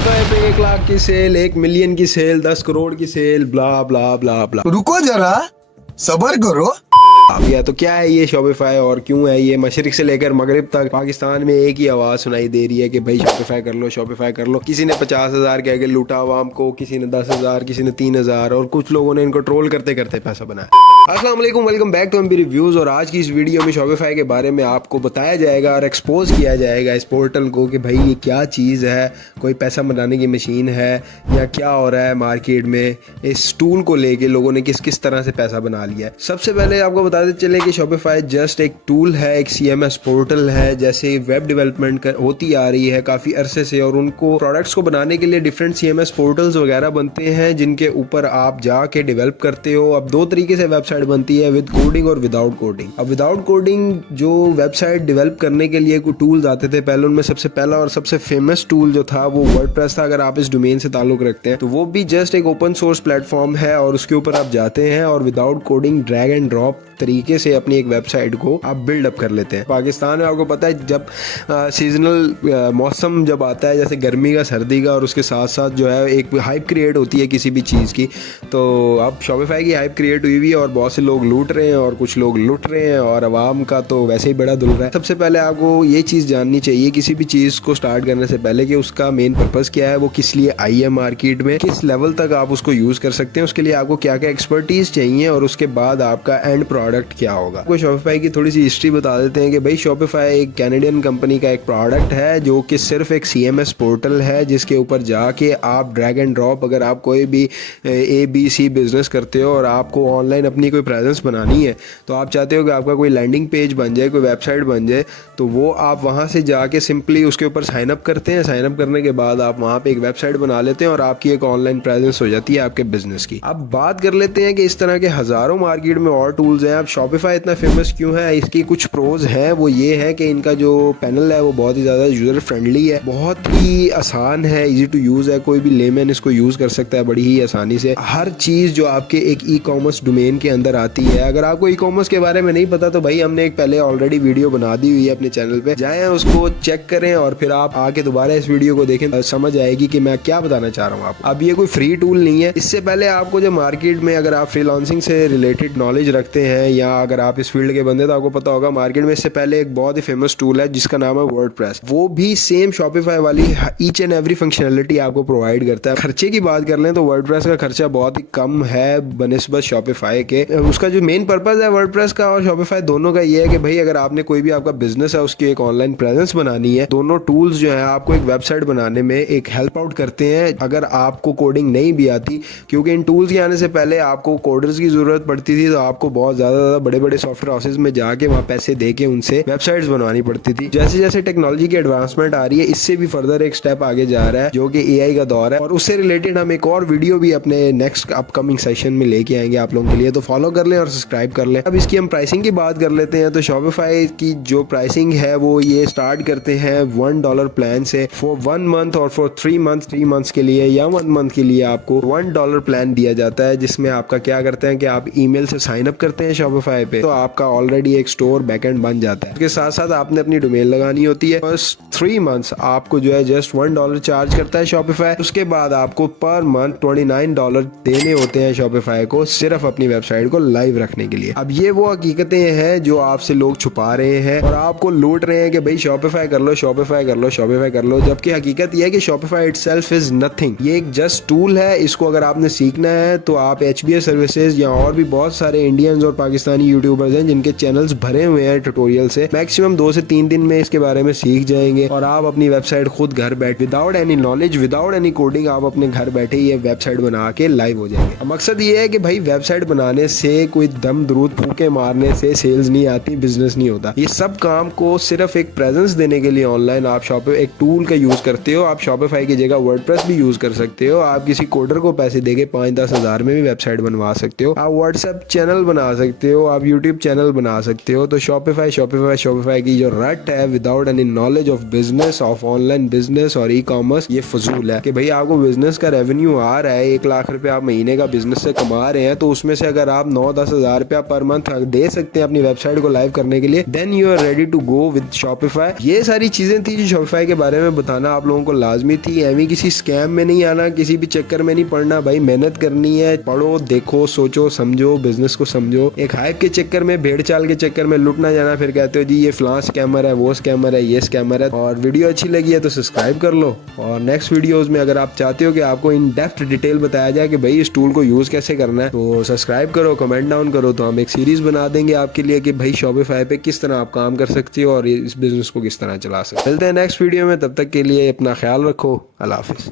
Shopify पे 1 लाख की cell, 1 million की सेल, 10 करोड़ की सेल, ब्ला ब्ला ब्ला ब्ला। रुको जरा, सबर करो। अब या तो क्या है ये शॉपिफाई और क्यों है ये? मशरिक से लेकर मगरिब तक पाकिस्तान में एक ही आवाज सुनाई दे रही है कि भाई शॉपिफाई कर लो, शॉपिफाई कर लो। किसी ने 50,000 कह के लूटा आवाम को, किसी ने 10,000, किसी ने 3,000 और कुछ लोगों ने इनको ट्रोल करते करते पैसा बनाया। अस्सलाम वालेकुम, welcome back to MB reviews. और आज की इस वीडियो में शॉपिफाई के बारे में आपको बताया जाएगा और एक्सपोज किया जाएगा इस पोर्टल को कि भाई ये क्या चीज़ है, कोई पैसा बनाने की मशीन है या क्या हो रहा है मार्केट में। इस टूल को लेके लोगों ने किस किस तरह से पैसा बना लिया है। सबसे पहले आपको बताते चले कि शॉपिफाई जस्ट एक टूल है, एक CMS पोर्टल है। जैसे वेब डेवलपमेंट होती आ रही है काफ़ी अरसे से, और उनको प्रोडक्ट्स को बनाने के लिए डिफरेंट CMS पोर्टल्स वगैरह बनते हैं जिनके ऊपर आप जाके डेवलप करते हो। अब दो तरीके से वेबसाइट बनती है, विद कोडिंग और विदाउट कोडिंग। अब विदाउट कोडिंग जो वेबसाइट डेवलप करने के लिए कुछ टूल्स आते थे पहले, उनमें सबसे पहला और सबसे फेमस टूल जो था वो वर्डप्रेस था। अगर आप इस डोमेन से ताल्लुक रखते हैं तो वो भी जस्ट एक ओपन सोर्स प्लेटफॉर्म है और उसके ऊपर आप जाते हैं और without coding drag and drop तरीके से अपनी एक वेबसाइट को आप बिल्डअप कर लेते हैं। पाकिस्तान में आपको पता है जब सीजनल मौसम जब आता है, जैसे गर्मी का, सर्दी का, और उसके साथ साथ जो है एक हाइप क्रिएट होती है किसी भी चीज़ की, तो अब शॉपिफाई की हाइप क्रिएट हुई हुई है और बहुत से लोग लूट रहे हैं और कुछ लोग लूट रहे हैं और आवाम का तो वैसे ही बड़ा दुल रहा है। सबसे पहले आपको ये चीज़ जाननी चाहिए किसी भी चीज़ को स्टार्ट करने से पहले कि उसका मेन पर्पज़ क्या है, वो किस लिए आई है मार्केट में, किस लेवल तक आप उसको यूज़ कर सकते हैं, उसके लिए आपको क्या क्या एक्सपर्टीज़ चाहिए और उसके बाद आपका एंड प्रोडक्ट क्या होगा। आपको शॉपिफाई की थोड़ी सी हिस्ट्री बता देते हैं कि भाई शॉपिफाई एक कैनेडियन कंपनी का एक प्रोडक्ट है जो कि सिर्फ एक CMS पोर्टल है जिसके ऊपर जाके आप ड्रैग एंड ड्रॉप, अगर आप कोई भी ABC बिजनेस करते हो और आपको ऑनलाइन अपनी कोई प्रेजेंस बनानी है, तो आप चाहते हो कि आपका कोई लैंडिंग पेज बन जाए, कोई वेबसाइट बन जाए, तो वो आप वहाँ से जाके सिंपली उसके ऊपर साइन अप करते हैं। साइन अप करने के बाद आप वहाँ पे एक वेबसाइट बना लेते हैं और आपकी एक ऑनलाइन प्रेजेंस हो जाती है आपके बिजनेस की। अब बात कर लेते हैं कि इस तरह के हज़ारों मार्केट में और टूल्स हैं। अब शॉपिफाई इतना फेमस क्यों है? इसकी कुछ प्रोज हैं, वो ये है कि इनका जो पैनल है वो बहुत ही ज़्यादा यूज़र फ्रेंडली है, बहुत ही आसान है, इजी टू यूज़ है, कोई भी लेमैन इसको यूज़ कर सकता है बड़ी ही आसानी से। हर चीज़ जो आपके एक ई-कॉमर्स डोमेन के अंदर आती है, अगर आपको ई-कॉमर्स के बारे में नहीं पता तो भाई हमने एक पहले ऑलरेडी वीडियो बना दी हुई है अपने चैनल पे, जाएं उसको चेक करें और फिर आप आके दोबारा इस वीडियो को देखें, समझ आएगी कि मैं क्या बताना चाह रहा हूँ आपको। अब ये कोई फ्री टूल नहीं है। इससे पहले आपको जो मार्केट में, अगर आप फ्रीलांसिंग से रिलेटेड नॉलेज रखते हैं या अगर आप इस फील्ड के बंदे, तो आपको पता होगा मार्केट में इससे पहले एक बहुत ही फेमस टूल है जिसका नाम है वर्डप्रेस। वो भी सेम शॉपिफाई वाली ईच एंड एवरी फंक्शनैलिटी आपको प्रोवाइड करता है। खर्चे की बात कर लें तो वर्डप्रेस का खर्चा बहुत ही कम है बनिस्बत शॉपिफाई के। उसका जो मेन पर्पज है वर्डप्रेस का और शॉपिफाई दोनों का ये है कि भाई अगर आपने कोई भी आपका बिजनेस है उसकी एक ऑनलाइन प्रेजेंस बनानी है, दोनों टूल्स जो है आपको एक वेबसाइट बनाने में एक हेल्प आउट करते हैं अगर आपको कोडिंग नहीं भी आती, क्योंकि इन टूल्स के आने से पहले आपको कोडर्स की जरूरत पड़ती थी, तो आपको बहुत ज्यादा बड़े बड़े सॉफ्टवेयर हाउसेज में जाके वहाँ पैसे दे के उनसे वेबसाइट्स बनवानी पड़ती थी। जैसे जैसे टेक्नोलॉजी की एडवांसमेंट आ रही है, इससे भी फर्दर एक स्टेप आगे जा रहा है जो कि AI का दौर है, और उससे रिलेटेड हम एक और वीडियो भी अपने नेक्स्ट अपकमिंग सेशन में लेके आएंगे आप लोगों के लिए, तो फॉलो कर लें और सब्सक्राइब कर लें। अब इसकी हम प्राइसिंग की बात कर लेते हैं। तो शॉपिफाई की जो प्राइसिंग है वो ये स्टार्ट करते हैं $1 प्लान से फॉर 1 मंथ, और फॉर 3 मंथ्स के लिए या 1 मंथ के लिए आपको $1 प्लान दिया जाता है, जिसमें आपका क्या करते हैं कि आप ईमेल से साइन अप करते हैं शॉपिफाई पे, तो आपका ऑलरेडी एक स्टोर बैकएंड बन जाता है। उसके साथ साथ आपने अपनी डोमेन लगानी होती है। फर्स्ट 3 मंथ्स आपको जो है जस्ट $1 चार्ज करता है शॉपिफाई। उसके बाद आपको पर मंथ $29 देने होते हैं शॉपिफाई को, सिर्फ अपनी वेबसाइट को लाइव रखने के लिए। अब ये वो हकीकतें हैं जो आपसे लोग छुपा रहे हैं और आपको लूट रहे हैं कि भाई शॉपिफाई कर लो, शॉपिफाई कर लो, शॉपिफाई कर लो, जबकि हकीकत यह है कि शॉपिफाई इटसेल्फ इज नथिंग। ये एक जस्ट टूल है। इसको अगर आपने सीखना है तो आप HBS सर्विसेज या और भी बहुत सारे इंडियंस और पाकिस्तानी यूट्यूबर्स हैं जिनके चैनल्स भरे हुए हैं ट्यूटोरियल से, मैक्सिमम 2 से 3 दिन में इसके बारे में सीख जाएंगे और आप अपनी वेबसाइट खुद घर बैठ, without any knowledge, without any coding, आप अपने घर बैठे ये वेबसाइट बना के लाइव हो जाएंगे। मकसद ये है कि भाई वेबसाइट बनाने से कोई दम दरूद फूके मारने से सेल्स नहीं आती, बिजनेस नहीं होता। ये सब काम को सिर्फ एक प्रेजेंस देने के लिए ऑनलाइन आप एक टूल का यूज करते हो। आप शॉपिफाई की जगह वर्डप्रेस भी यूज कर सकते हो। आप किसी कोडर को पैसे देके 5-10 हज़ार में भी वेबसाइट बनवा सकते हो। आप व्हाट्सएप चैनल बना सकते सकते हो, आप यूट्यूब चैनल बना सकते हो। तो शॉपिफाई की जो रट है without any knowledge of business, of online business और ई कॉमर्स, ये फजूल है कि भाई आपको बिजनेस का रेवेन्यू आ रहा है, 1 लाख रुपए आप महीने का बिजनेस से कमा रहे हैं, तो उसमें से अगर आप 9-10 हज़ार रुपया पर मंथ दे सकते हैं अपनी वेबसाइट को लाइव करने के लिए, then you are ready to go with Shopify. ये सारी चीजें थी जो शॉपिफाई के बारे में बताना आप लोगों को लाजमी थी। एवी किसी स्कैम में नहीं आना, किसी भी चक्कर में नहीं पड़ना भाई। मेहनत करनी है, पढ़ो, देखो, सोचो, समझो, बिजनेस को समझो। एक हाइप के चक्कर में, भेड़ चाल के चक्कर में लुट ना जाना, फिर कहते हो जी ये फलां स्कैमर है, वो स्कैमर है, ये स्कैमर है। और वीडियो अच्छी लगी है तो सब्सक्राइब कर लो। और नेक्स्ट वीडियोस में अगर आप चाहते हो कि आपको इन डेप्थ डिटेल बताया जाए कि भाई इस टूल को यूज कैसे करना है, तो सब्सक्राइब करो, कमेंट डाउन करो, तो हम एक सीरीज बना देंगे आपके लिए कि भाई शॉपिफाई पे किस तरह आप काम कर सकते हो और इस बिजनेस को किस तरह चला सकते हो। मिलते हैं नेक्स्ट वीडियो में, तब तक के लिए अपना ख्याल रखो। अल्लाह हाफिज।